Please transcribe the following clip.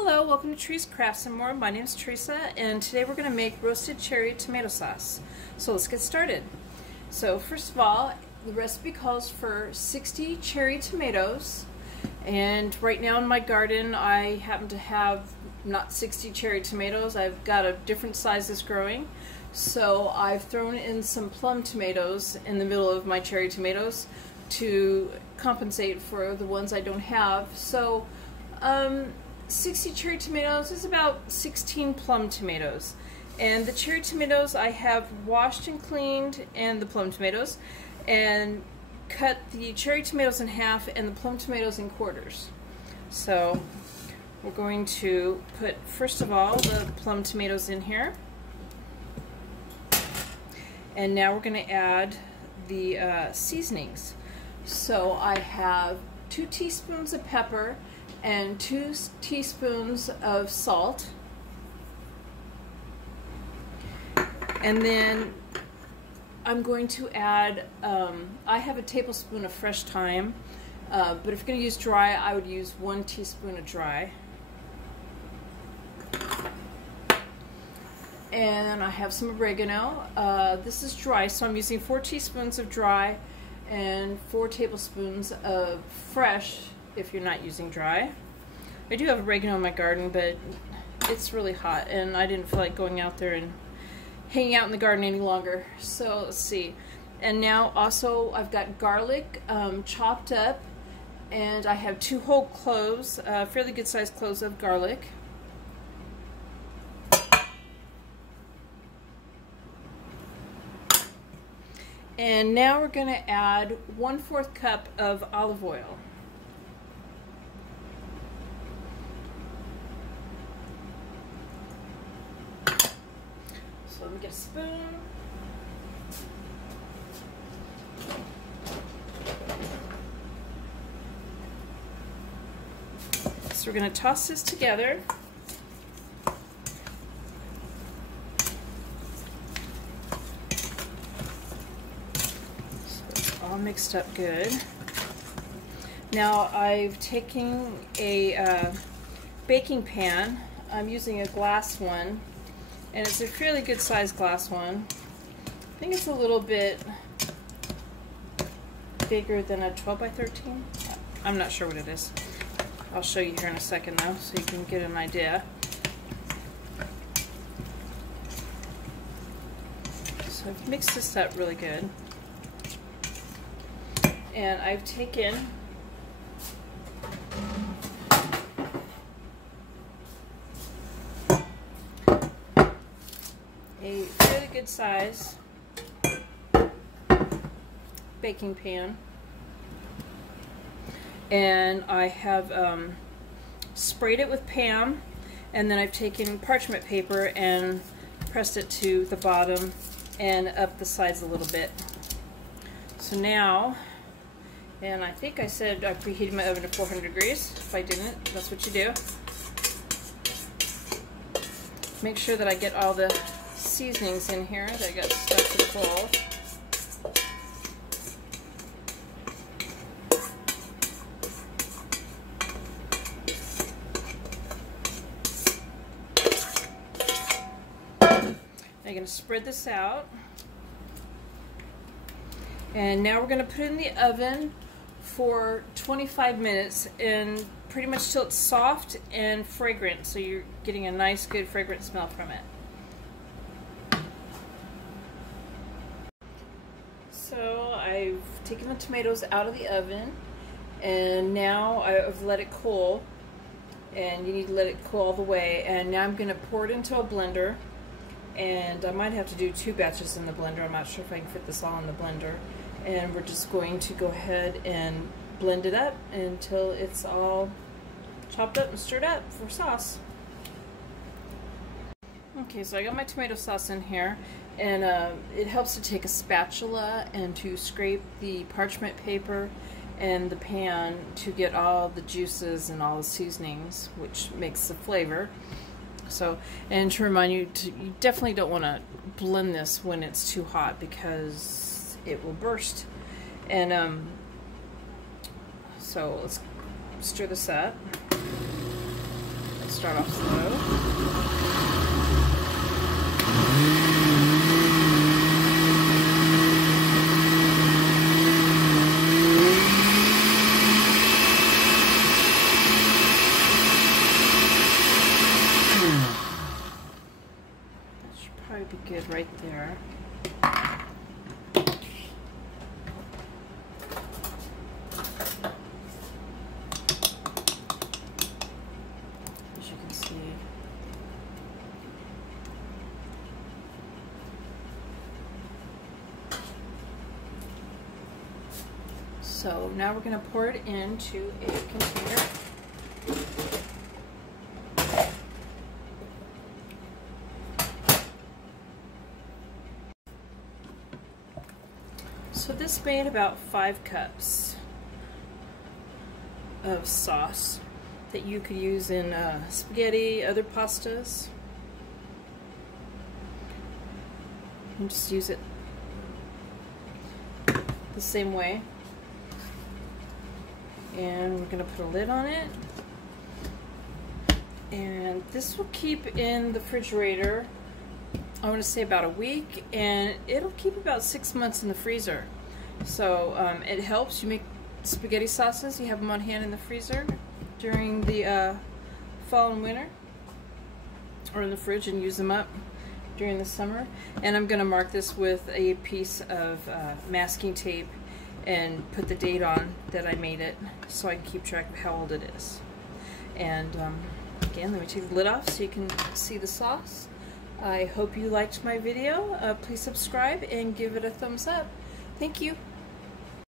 Hello, welcome to Trees Crafts and More. My name is Teresa, and today we're going to make roasted cherry tomato sauce. So let's get started. So first of all, the recipe calls for 60 cherry tomatoes, and right now in my garden I happen to have not 60 cherry tomatoes. I've got a different sizes growing, so I've thrown in some plum tomatoes in the middle of my cherry tomatoes to compensate for the ones I don't have. So 60 cherry tomatoes is about 16 plum tomatoes. And the cherry tomatoes I have washed and cleaned, and the plum tomatoes, and cut the cherry tomatoes in half and the plum tomatoes in quarters. So we're going to put, first of all, the plum tomatoes in here. And now we're going to add the seasonings. So I have 2 teaspoons of pepper and 2 teaspoons of salt, and then I'm going to add, I have a tablespoon of fresh thyme, but if you're going to use dry, I would use 1 teaspoon of dry. And I have some oregano. This is dry, so I'm using 4 teaspoons of dry and 4 tablespoons of fresh if you're not using dry. I do have oregano in my garden, but it's really hot and I didn't feel like going out there and hanging out in the garden any longer. So let's see. And now also I've got garlic chopped up, and I have 2 whole cloves, fairly good sized cloves of garlic. And now we're going to add 1/4 cup of olive oil. So let me get a spoon. So we're going to toss this together. So it's all mixed up good. Now I've taken a baking pan. I'm using a glass one, and it's a fairly good sized glass one. I think it's a little bit bigger than a 12 by 13. I'm not sure what it is. I'll show you here in a second though, so you can get an idea. So I've mixed this up really good. And I've taken a fairly good size baking pan, and I have sprayed it with Pam, and then I've taken parchment paper and pressed it to the bottom and up the sides a little bit. So now, and I think I said I preheated my oven to 400 degrees. If I didn't, that's what you do. Make sure that I get all the seasonings in here that got stuck to the bowl. I'm going to spread this out, and now we're going to put it in the oven for 25 minutes, and pretty much till it's soft and fragrant, so you're getting a nice good fragrant smell from it. So I've taken the tomatoes out of the oven, and now I've let it cool, and you need to let it cool all the way. And now I'm going to pour it into a blender, and I might have to do 2 batches in the blender. I'm not sure if I can fit this all in the blender. And we're just going to go ahead and blend it up until it's all chopped up and stirred up for sauce. Okay, so I got my tomato sauce in here, and it helps to take a spatula and to scrape the parchment paper and the pan to get all the juices and all the seasonings, which makes the flavor. So, and to remind you, you definitely don't want to blend this when it's too hot, because it will burst. And so let's stir this up. start off slow. That should probably be good right there. So now we're going to pour it into a container. So this made about 5 cups of sauce that you could use in spaghetti, other pastas. And just use it the same way. And we're going to put a lid on it. And this will keep in the refrigerator, I want to say about a week, and it'll keep about 6 months in the freezer. So it helps. You make spaghetti sauces, you have them on hand in the freezer during the fall and winter, or in the fridge and use them up during the summer. And I'm going to mark this with a piece of masking tape and put the date on that I made it, so I can keep track of how old it is. And again, let me take the lid off so you can see the sauce. I hope you liked my video. Please subscribe and give it a thumbs up. Thank you.